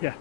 Yeah.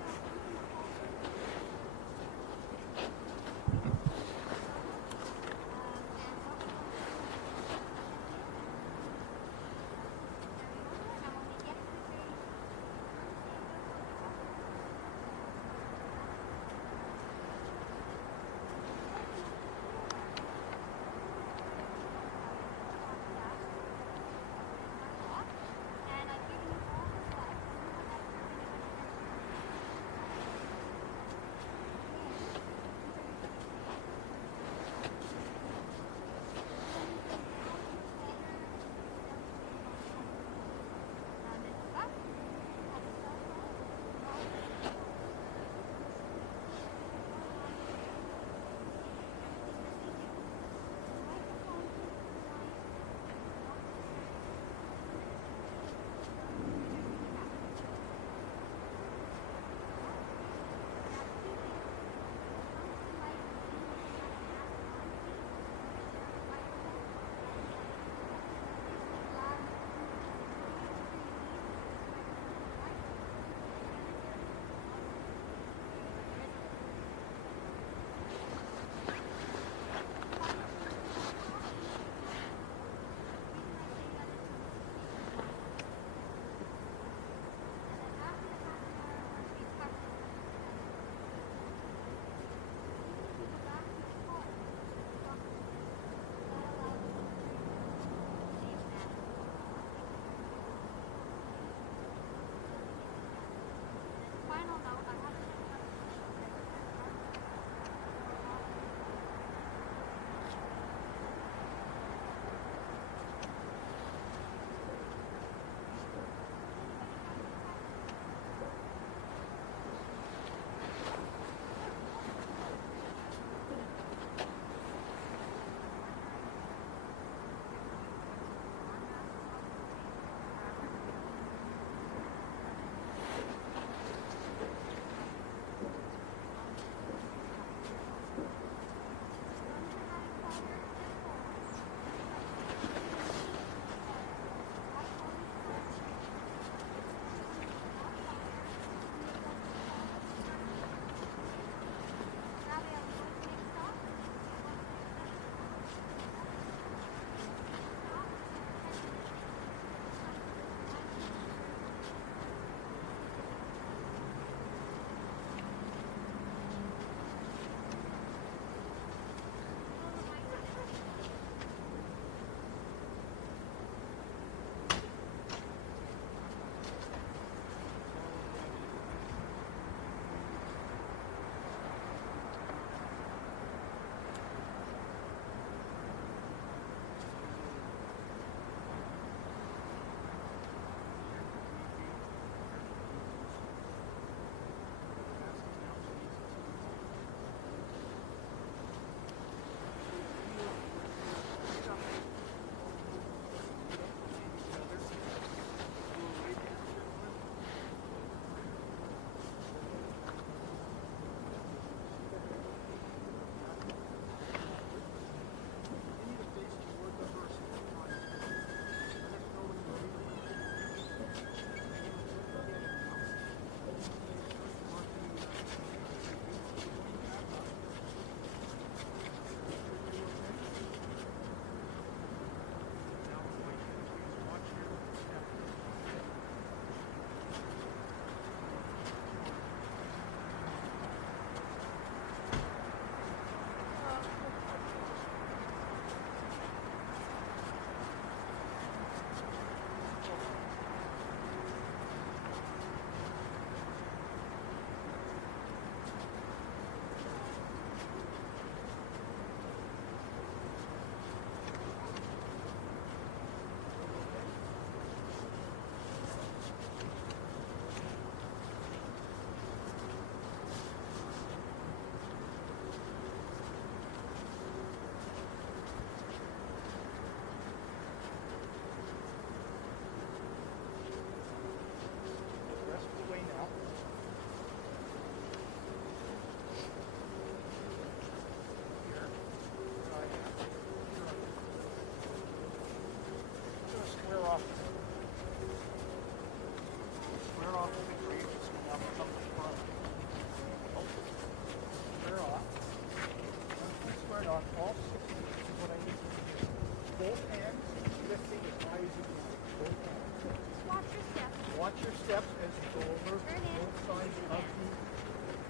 go over both sides of the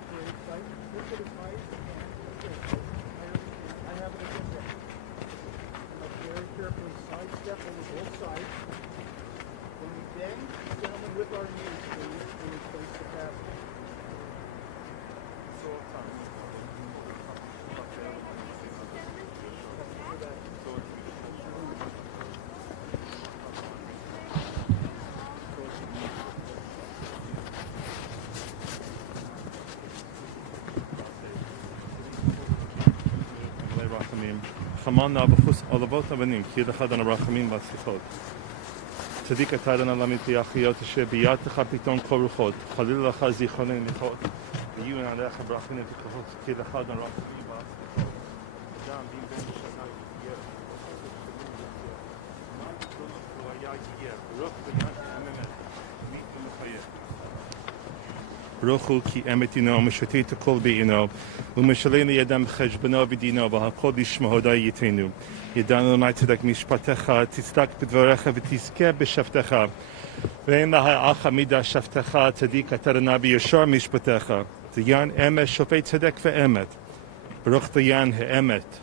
grave site. Lift it as high as you can. I have it at this end. Very carefully sidestep over both sides. When we bend, gentlemen, with our knees, please, when we place the casket. So tough. חמנה בחוס עולבות אבנים, כי יד אחד הרחמים והסליחות. צדיק אתה אדוני עולמי תיאחיות, אשר בידך פתאום כל רוחות, חלילה לך זיכרוני לחות, ויהיו עליך ברחמים ותקפות, כי יד אחד הרחמים והסליחות. אדם בין בן שנה יהיה, מה הוא היה יהיה, ברוך ביד האמת, מי כמחיה. ברוך הוא כי אמת עינו, משרתי את הכל בעינו, ומשלם לידם חשבונו ודינו, והכל לשמו הודאי ייתנו. ידענו אדוני צדק משפטך, תצדק בדבריך ותזכה בשבתך. ואין להאח עמידה שבתך, צדיק אתה אדוני בישר משפטך. דיין אמת, שופט צדק ואמת. ברוך דיין האמת,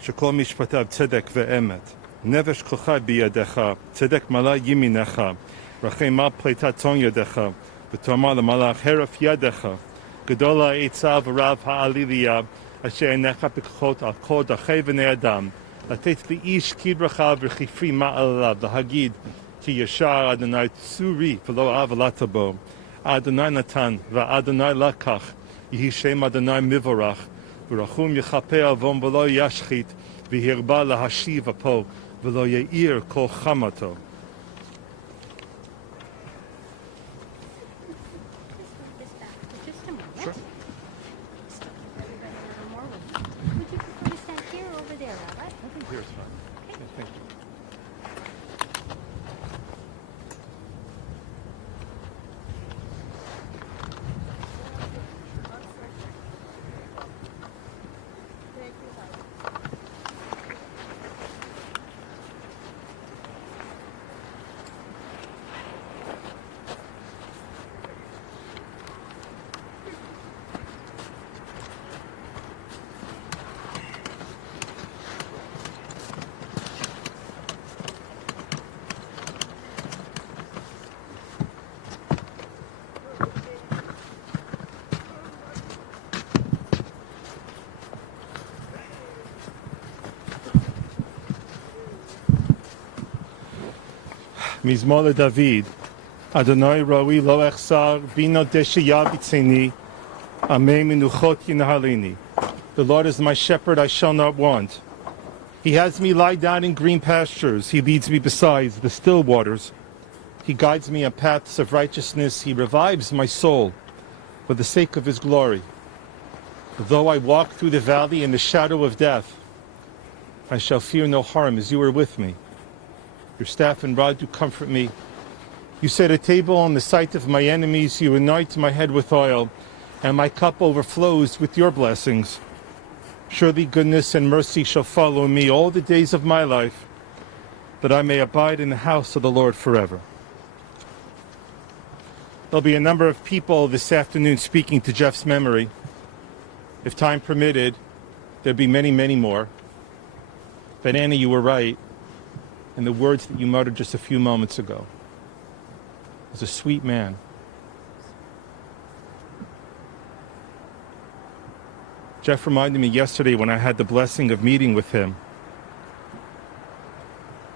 שכל משפטיו צדק ואמת. נפש כוחה בידך, צדק מלא ימינך. רחמה פליטת צאן ידך. ותאמר למלאך הרף ידך, גדול העצה ורב העליליה, אשר עיניך פקחות על כל דרכי בני אדם, לתת לאיש קדרך וכפרי מעליו, להגיד כי ישר אדוני צורי ולא עוולת בו. אדוני נתן ואדוני לקח, יהי שם אדוני מבורך, ורחום יכפה עוון ולא ישחית, והרבה להשיב אפו ולא יאיר כל חמתו. מזמור לדוד, אדוני ראוי לא אחסר, בינו דשיה ביצני, עמי מנוחות ינהלני. The Lord is my shepherd, I shall not want. He has me lie down in green pastures. He leads me beside the still waters. He guides me on paths of righteousness. He revives my soul for the sake of his glory. Though I walk through the valley in the shadow of death, I shall fear no harm, as you are with me. Your staff and rod do comfort me. You set a table on the sight of my enemies. You anoint my head with oil, and my cup overflows with your blessings. Surely goodness and mercy shall follow me all the days of my life, that I may abide in the house of the Lord forever. There'll be a number of people this afternoon speaking to Jeff's memory. If time permitted, there'd be many, many more. But Anna, you were right. And the words that you muttered just a few moments ago. He was a sweet man. Jeff reminded me yesterday when I had the blessing of meeting with him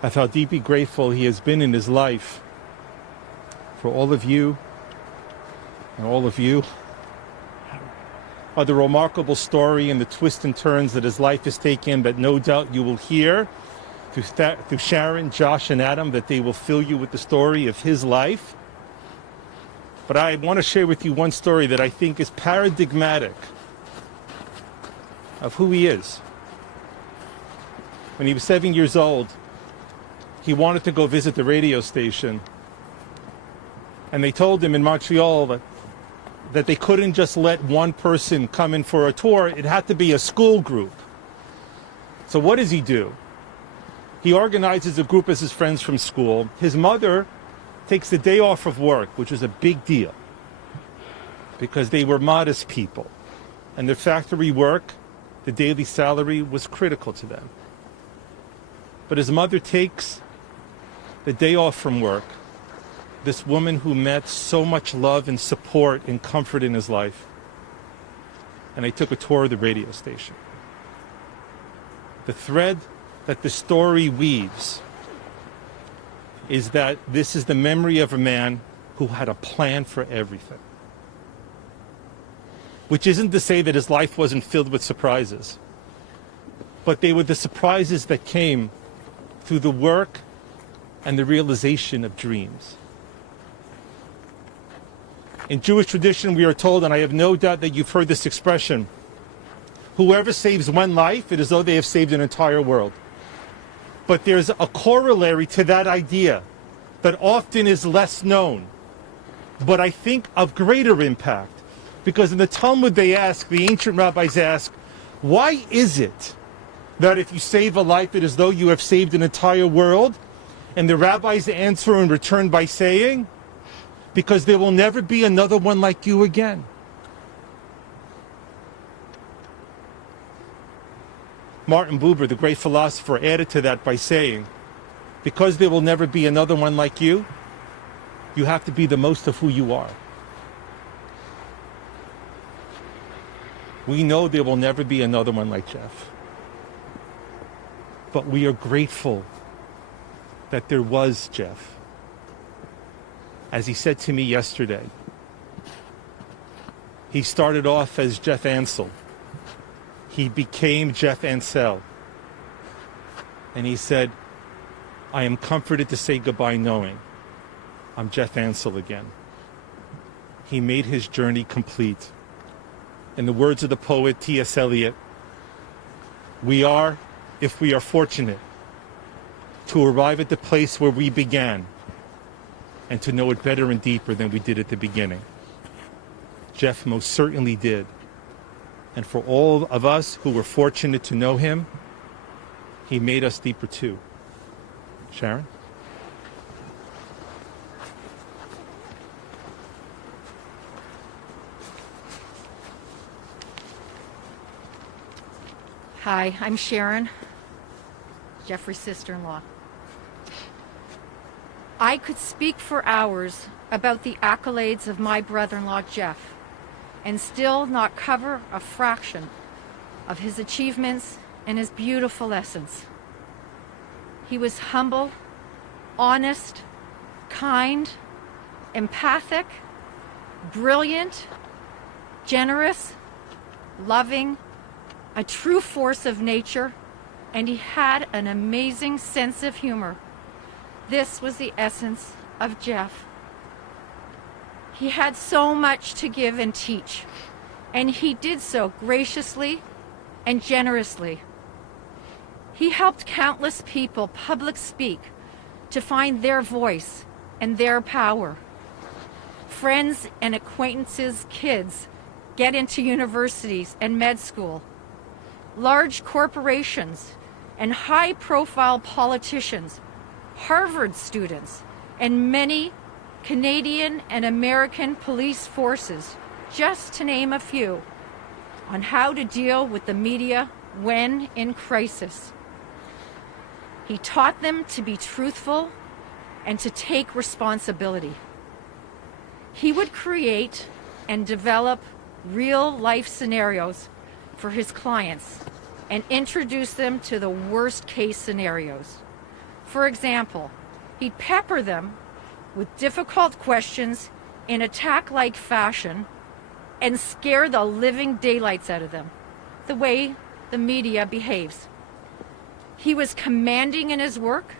of how deeply grateful he has been in his life for all of you, and all of you are the remarkable story and the twists and turns that his life has taken, that no doubt you will hear through Sharon, Josh, and Adam, that they will fill you with the story of his life. But I want to share with you one story that I think is paradigmatic of who he is. When he was 7 years old, he wanted to go visit the radio station. And they told him in Montreal that they couldn't just let one person come in for a tour. It had to be a school group. So what does he do? He organizes a group as his friends from school. His mother takes the day off of work, which was a big deal because they were modest people. And their factory work, the daily salary was critical to them. But his mother takes the day off from work, this woman who met so much love and support and comfort in his life, and they took a tour of the radio station. The thread that the story weaves is that this is the memory of a man who had a plan for everything. Which isn't to say that his life wasn't filled with surprises, but they were the surprises that came through the work and the realization of dreams. In Jewish tradition, we are told, and I have no doubt that you've heard this expression, whoever saves one life, it is as though they have saved an entire world. But there's a corollary to that idea that often is less known, but I think of greater impact. Because in the Talmud they ask, the ancient rabbis ask, why is it that if you save a life, it is as though you have saved an entire world? And the rabbis answer in return by saying, because there will never be another one like you again. Martin Buber, the great philosopher, added to that by saying, because there will never be another one like you, you have to be the most of who you are. We know there will never be another one like Jeff. But we are grateful that there was Jeff. As he said to me yesterday, he started off as Jeff Ansell. He became Jeff Ansell. And he said, I am comforted to say goodbye knowing I'm Jeff Ansell again. He made his journey complete. In the words of the poet T.S. Eliot, we are, if we are fortunate, to arrive at the place where we began and to know it better and deeper than we did at the beginning. Jeff most certainly did. And for all of us who were fortunate to know him, he made us deeper too. Sharon? Hi, I'm Sharon, Jeffrey's sister-in-law. I could speak for hours about the accolades of my brother-in-law, Jeff, and still not cover a fraction of his achievements and his beautiful essence. He was humble, honest, kind, empathic, brilliant, generous, loving, a true force of nature, and he had an amazing sense of humor. This was the essence of Jeff. He had so much to give and teach, and he did so graciously and generously. He helped countless people public speak to find their voice and their power. Friends and acquaintances' kids get into universities and med school. Large corporations and high-profile politicians, Harvard students, and many Canadian and American police forces, just to name a few, on how to deal with the media when in crisis. He taught them to be truthful and to take responsibility. He would create and develop real-life scenarios for his clients and introduce them to the worst-case scenarios. For example, he'd pepper them with difficult questions in attack-like fashion and scare the living daylights out of them, the way the media behaves. He was commanding in his work,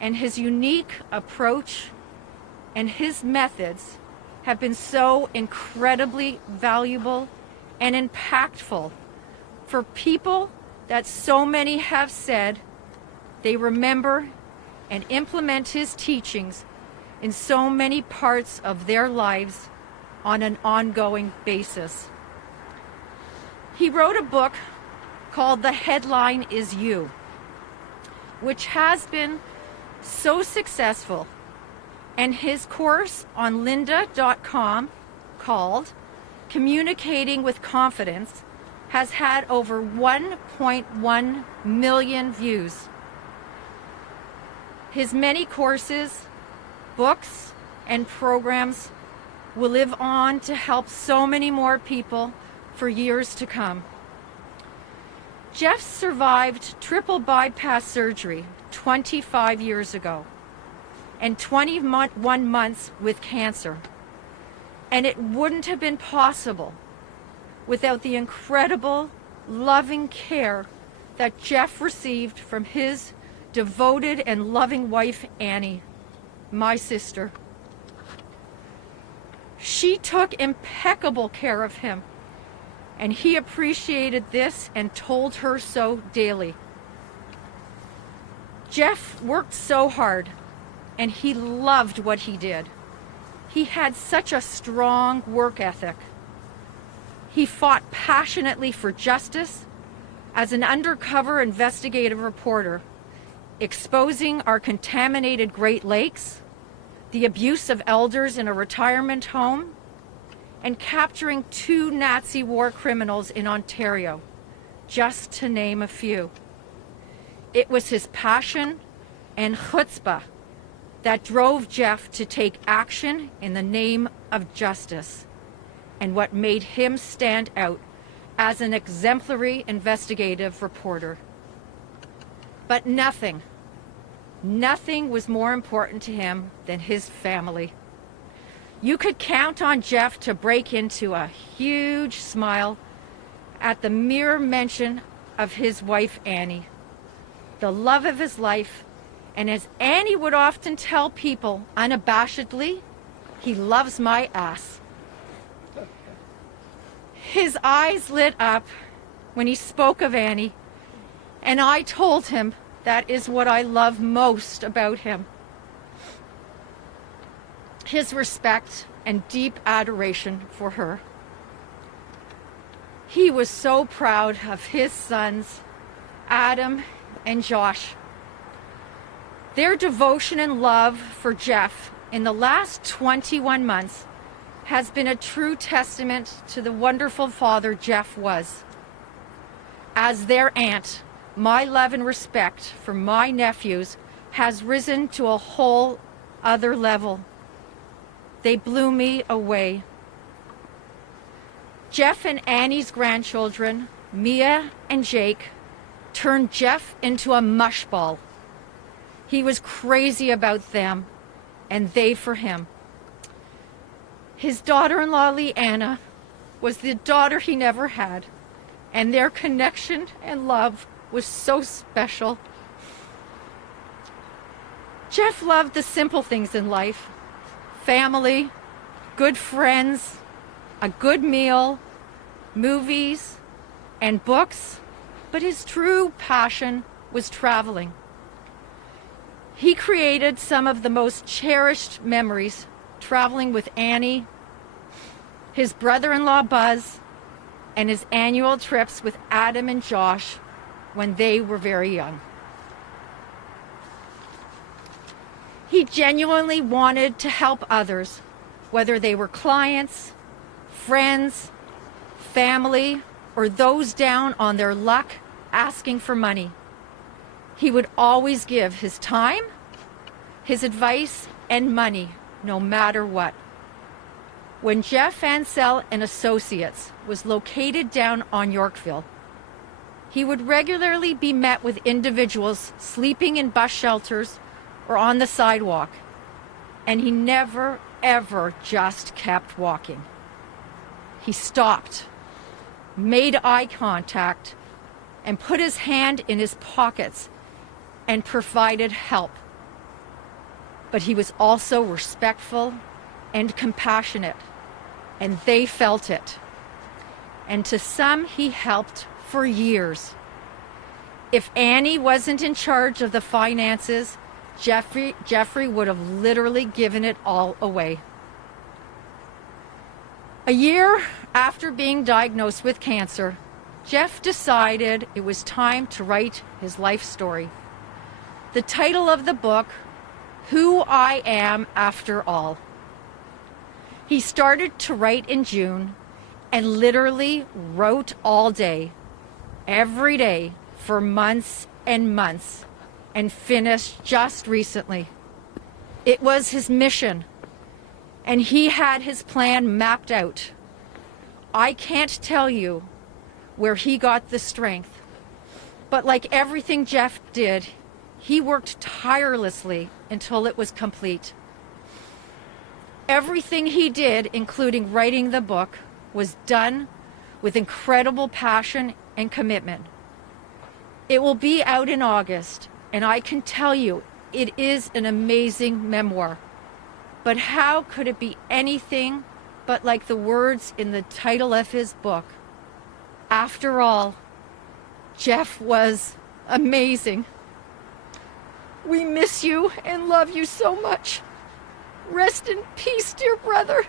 and his unique approach and his methods have been so incredibly valuable and impactful for people that so many have said they remember and implement his teachings in so many parts of their lives on an ongoing basis. He wrote a book called The Headline Is You, which has been so successful and his course on lynda.com called Communicating with Confidence has had over 1.1 million views. His many courses, books, and programs will live on to help so many more people for years to come. Jeff survived triple bypass surgery 25 years ago and 21 months with cancer. And it wouldn't have been possible without the incredible, loving care that Jeff received from his devoted and loving wife, Annie, my sister. She took impeccable care of him, and he appreciated this and told her so daily. Jeff worked so hard, and he loved what he did. He had such a strong work ethic. He fought passionately for justice as an undercover investigative reporter, exposing our contaminated Great Lakes, the abuse of elders in a retirement home, and capturing 2 Nazi war criminals in Ontario, just to name a few. It was his passion and chutzpah that drove Jeff to take action in the name of justice, and what made him stand out as an exemplary investigative reporter. But nothing was more important to him than his family. You could count on Jeff to break into a huge smile at the mere mention of his wife, Annie, the love of his life. And as Annie would often tell people unabashedly, he loves my ass. His eyes lit up when he spoke of Annie, and I told him that is what I love most about him. His respect and deep adoration for her. He was so proud of his sons, Adam and Josh. Their devotion and love for Jeff in the last 21 months has been a true testament to the wonderful father Jeff was. As their aunt, my love and respect for my nephews has risen to a whole other level. They blew me away. Jeff and Annie's grandchildren, Mia and Jake, turned Jeff into a mushball. He was crazy about them, and they for him. His daughter-in-law, Leanna, was the daughter he never had, and their connection and love was so special. Jeff loved the simple things in life: family, good friends, a good meal, movies, and books, but his true passion was traveling. He created some of the most cherished memories traveling with Annie, his brother-in-law Buzz, and his annual trips with Adam and Josh when they were very young. He genuinely wanted to help others, whether they were clients, friends, family, or those down on their luck asking for money. He would always give his time, his advice, and money, no matter what. When Jeff Ansell and Associates was located down on Yorkville, he would regularly be met with individuals sleeping in bus shelters or on the sidewalk, and he never, ever just kept walking. He stopped, made eye contact, and put his hand in his pockets and provided help. But he was also respectful and compassionate, and they felt it. And to some, he helped for years. If Annie wasn't in charge of the finances, Jeffrey would have literally given it all away. A year after being diagnosed with cancer, Jeff decided it was time to write his life story. The title of the book who I am after all. He started to write in June and literally wrote all day, every day, for months and months, and finished just recently. It was his mission, and he had his plan mapped out. I can't tell you where he got the strength, but like everything Jeff did, he worked tirelessly until it was complete. Everything he did, including writing the book, was done with incredible passion and commitment. It will be out in August, and I can tell you it is an amazing memoir. But how could it be anything but like the words in the title of his book? After all, Jeff was amazing. We miss you and love you so much. Rest in peace, dear brother.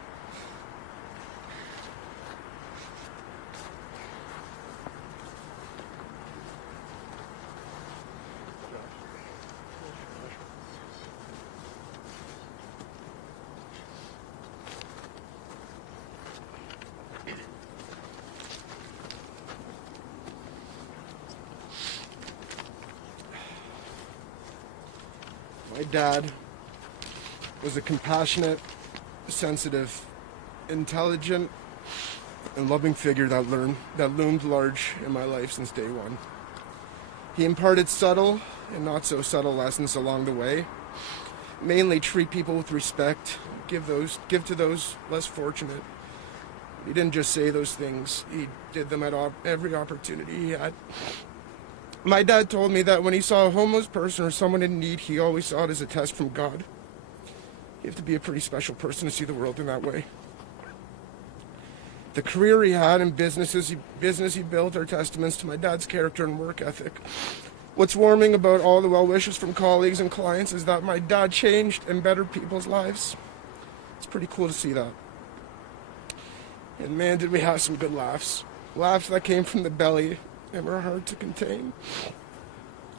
My dad was a compassionate, sensitive, intelligent, and loving figure that loomed large in my life since day one. He imparted subtle and not so subtle lessons along the way. Mainly treat people with respect, give to those less fortunate. He didn't just say those things, he did them at every opportunity he had. My dad told me that when he saw a homeless person or someone in need, he always saw it as a test from God. You have to be a pretty special person to see the world in that way. The career he had and business he built are testaments to my dad's character and work ethic. What's warming about all the well wishes from colleagues and clients is that my dad changed and bettered people's lives. It's pretty cool to see that. And man, did we have some good laughs. Laughs that came from the belly and were hard to contain.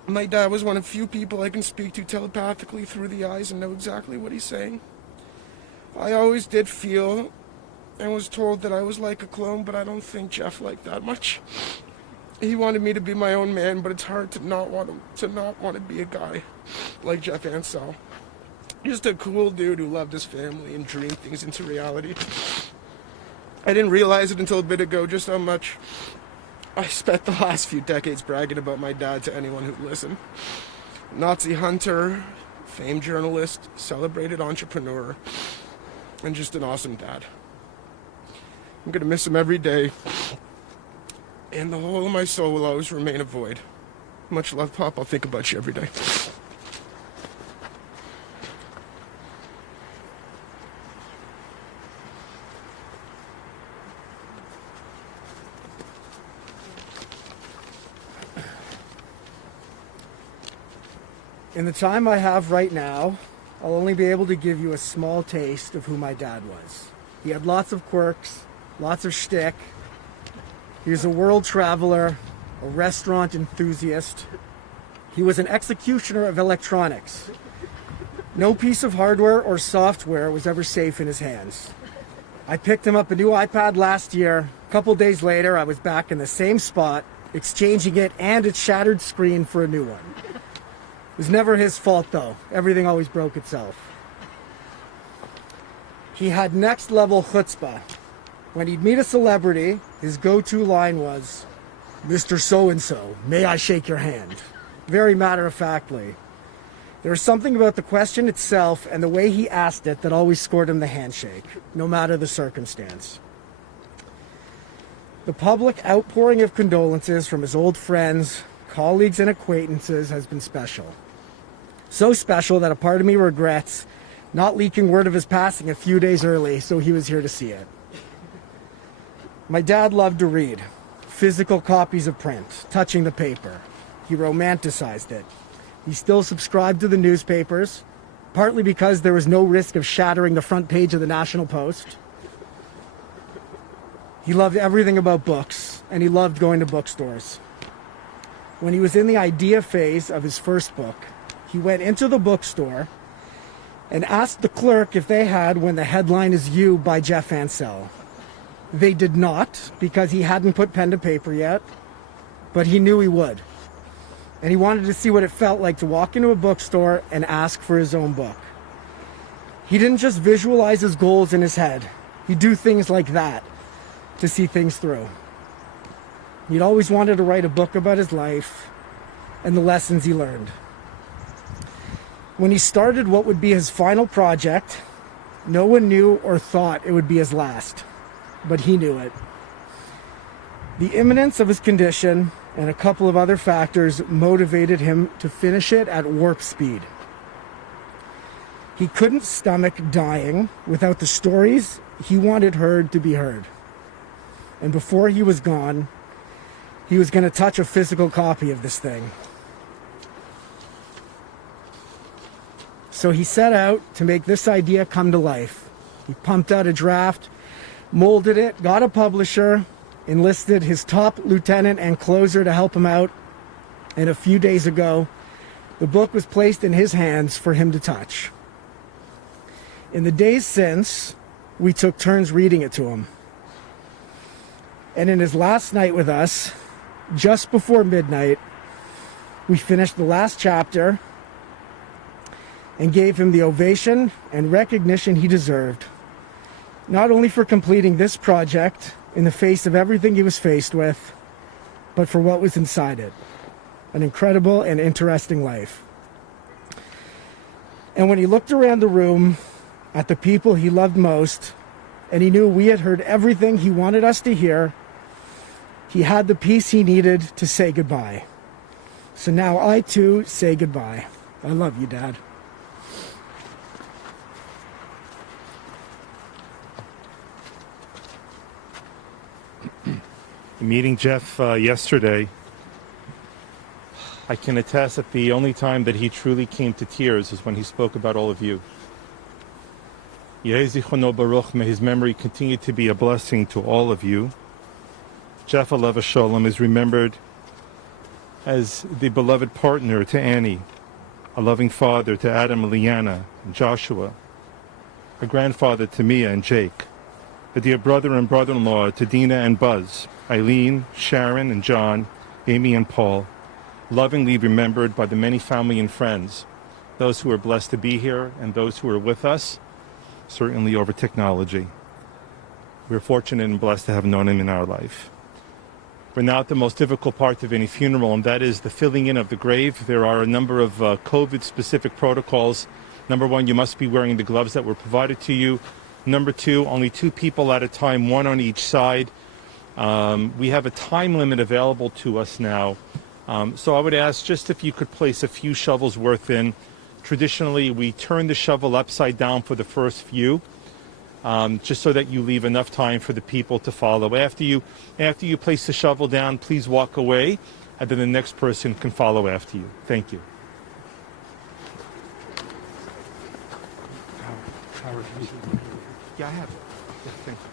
My dad was one of few people I can speak to telepathically through the eyes and know exactly what he's saying. I always did feel and was told that I was like a clone, but I don't think Jeff liked that much. He wanted me to be my own man, but it's hard to not want to be a guy like Jeff Ansell. Just a cool dude who loved his family and dreamed things into reality. I didn't realize it until a bit ago just how much I spent the last few decades bragging about my dad to anyone who'd listen. Nazi hunter, famed journalist, celebrated entrepreneur, and just an awesome dad. I'm going to miss him every day, and the whole of my soul will always remain a void. Much love, Pop. I'll think about you every day. In the time I have right now, I'll only be able to give you a small taste of who my dad was. He had lots of quirks, lots of shtick. He was a world traveler, a restaurant enthusiast. He was an executioner of electronics. No piece of hardware or software was ever safe in his hands. I picked him up a new iPad last year. A couple days later, I was back in the same spot, exchanging it and its shattered screen for a new one. It was never his fault, though. Everything always broke itself. He had next-level chutzpah. When he'd meet a celebrity, his go-to line was, "Mr. So-and-so, may I shake your hand?" Very matter-of-factly. There was something about the question itself and the way he asked it that always scored him the handshake, no matter the circumstance. The public outpouring of condolences from his old friends, colleagues, and acquaintances has been special. So special that a part of me regrets not leaking word of his passing a few days early so he was here to see it. My dad loved to read, physical copies of print, touching the paper. He romanticized it. He still subscribed to the newspapers, partly because there was no risk of shattering the front page of the National Post. He loved everything about books, and he loved going to bookstores. When he was in the idea phase of his first book, he went into the bookstore and asked the clerk if they had When the Headline Is You by Jeff Ansell. They did not, because he hadn't put pen to paper yet, but he knew he would. And he wanted to see what it felt like to walk into a bookstore and ask for his own book. He didn't just visualize his goals in his head. He'd do things like that to see things through. He'd always wanted to write a book about his life and the lessons he learned. When he started what would be his final project, no one knew or thought it would be his last, but he knew it. The imminence of his condition and a couple of other factors motivated him to finish it at warp speed. He couldn't stomach dying without the stories he wanted heard to be heard. And before he was gone, he was going to touch a physical copy of this thing. So he set out to make this idea come to life. He pumped out a draft, molded it, got a publisher, enlisted his top lieutenant and closer to help him out, and a few days ago, the book was placed in his hands for him to touch. In the days since, we took turns reading it to him. And in his last night with us, just before midnight, we finished the last chapter and gave him the ovation and recognition he deserved, not only for completing this project in the face of everything he was faced with, but for what was inside it. An incredible and interesting life. And when he looked around the room at the people he loved most, and he knew we had heard everything he wanted us to hear, he had the peace he needed to say goodbye. So now I too say goodbye. I love you, Dad. Meeting Jeff yesterday, I can attest that the only time that he truly came to tears is when he spoke about all of you. Yehei Zichrono Baruch, may his memory continue to be a blessing to all of you. Jeff Alev Shalom is remembered as the beloved partner to Annie, a loving father to Adam and Leanna and Joshua, a grandfather to Mia and Jake, a dear brother and brother-in-law to Dina and Buzz, Eileen, Sharon and John, Amy and Paul, lovingly remembered by the many family and friends, those who are blessed to be here and those who are with us, certainly over technology. We're fortunate and blessed to have known him in our life. We're now at the most difficult part of any funeral, and that is the filling in of the grave. There are a number of COVID-specific protocols. Number one, you must be wearing the gloves that were provided to you. Number two, only 2 people at a time, 1 on each side. We have a time limit available to us now. So I would ask just if you could place a few shovels worth in. Traditionally, we turn the shovel upside down for the first few, just so that you leave enough time for the people to follow. After you place the shovel down, please walk away, and then the next person can follow after you. Thank you. Howard, yeah, I have it. Yeah, thank you.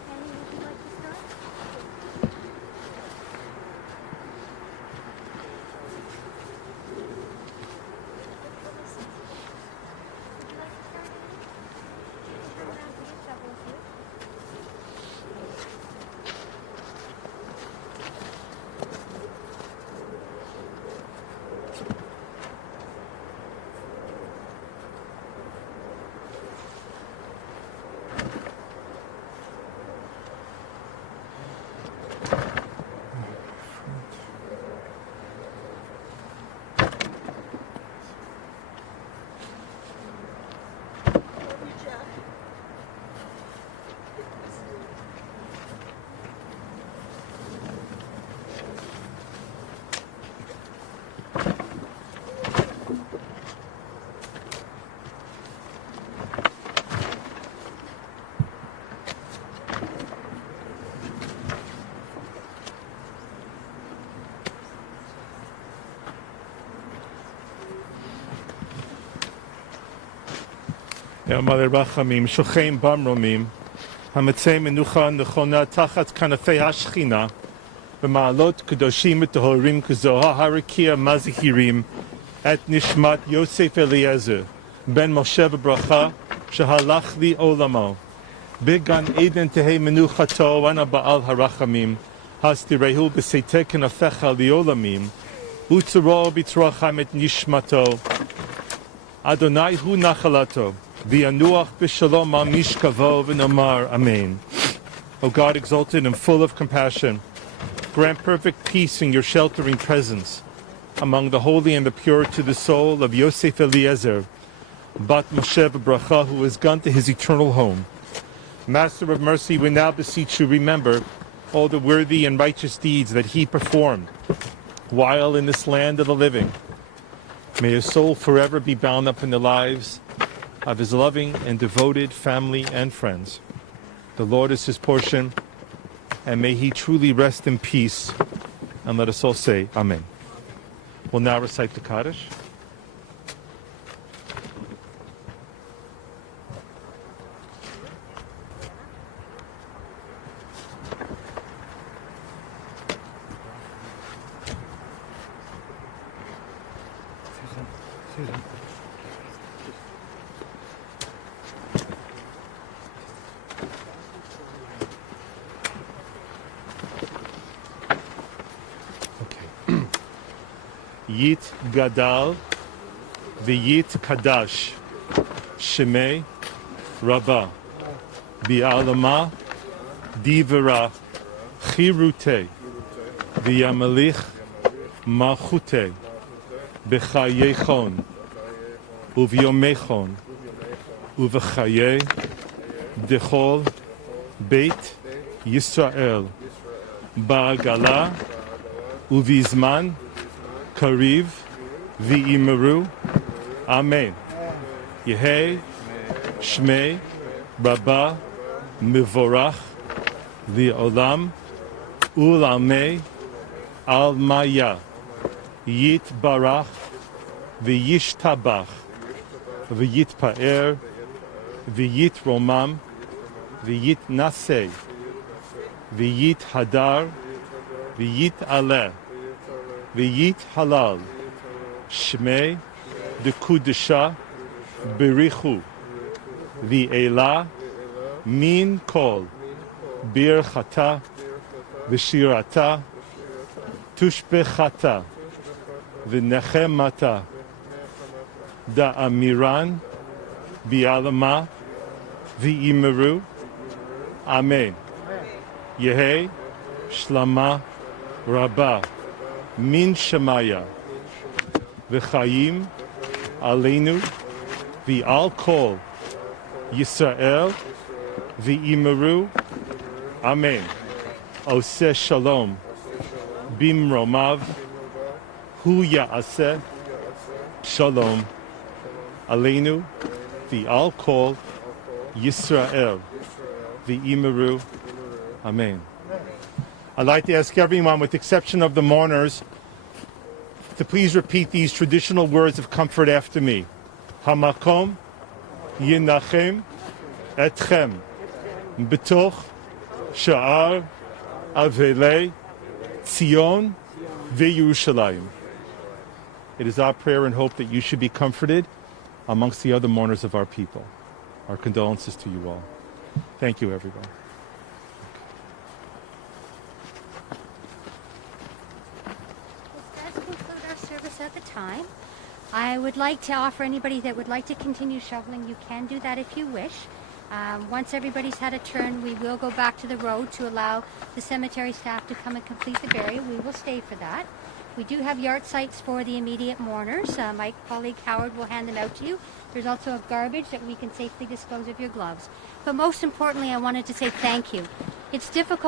Mother Rachamim, Shochem Bamromim, Hamatzei Menucha Nechona Tachat Kanafei Hashchina, B'ma'alot Kedoshim Tehorim Kezoha Harikia Mazihirim, Et Nishmat Yosef Eliezer, Ben Moshe Bracha, שהלך לי עולמו. בגן עדן תהא מנוחתו, ואנה בעל הרחמים. הסתירהו בסתר כנפיך לעולמים, וצרו בתרחם את נשמתו. אדוני הוא נחלתו, וינוח בשלום על משכבו, ונאמר Amen. O God, exalted and full of compassion, grant perfect peace in your sheltering presence among the holy and the pure to the soul of Yosef Eliezer, Bat Moshe Bracha, who has gone to his eternal home. Master of mercy, we now beseech you, remember all the worthy and righteous deeds that he performed while in this land of the living. May his soul forever be bound up in the lives of his loving and devoted family and friends. The Lord is his portion, and may he truly rest in peace. And let us all say Amen. We'll now recite the Kaddish. Yit Gadal V'yit Kadash Shemei Rabbah Bi'alama Divera Chirute V'yamelich Malchute B'chayechon Uv'yomechon Uv'chaye Dechol Beit Yisrael Ba'agala Uv'izman Kariv v'imeru. Amen. Yehei Shmei Rabba Mivorach v'olam ulamei al maya Yit Barach v'yishtabach v'yitpa'er v'yit romam v'yit naseh v'yit hadar v'yit aleh V'yit halal, Shmei dekudesha berichu, v'ela min kol, birchata v'shirata, tushbechata v'nechemata, da'amiran bi'alama v'imeru. Amen. Yehei shlama rabbah. Min Shemaya V'chayim Aleinu V'al Kol Yisrael V'imeru. Amen. Oseh Shalom Bimromav Hu Ya'aseh Shalom Aleinu V'al Kol Yisrael V'imeru. Amen. I'd like to ask everyone, with the exception of the mourners, to please repeat these traditional words of comfort after me. Hamakom yinachem etchem b'toch sha'ar avelei Tzion v'Yerushalayim. It is our prayer and hope that you should be comforted amongst the other mourners of our people. Our condolences to you all. Thank you, everyone. At the time, I would like to offer anybody that would like to continue shoveling, you can do that if you wish. Once everybody's had a turn, we will go back to the road to allow the cemetery staff to come and complete the burial. We will stay for that. We do have yard sites for the immediate mourners. My colleague Howard will hand them out to you. There's also a garbage that we can safely dispose of your gloves. But most importantly, I wanted to say thank you. It's difficult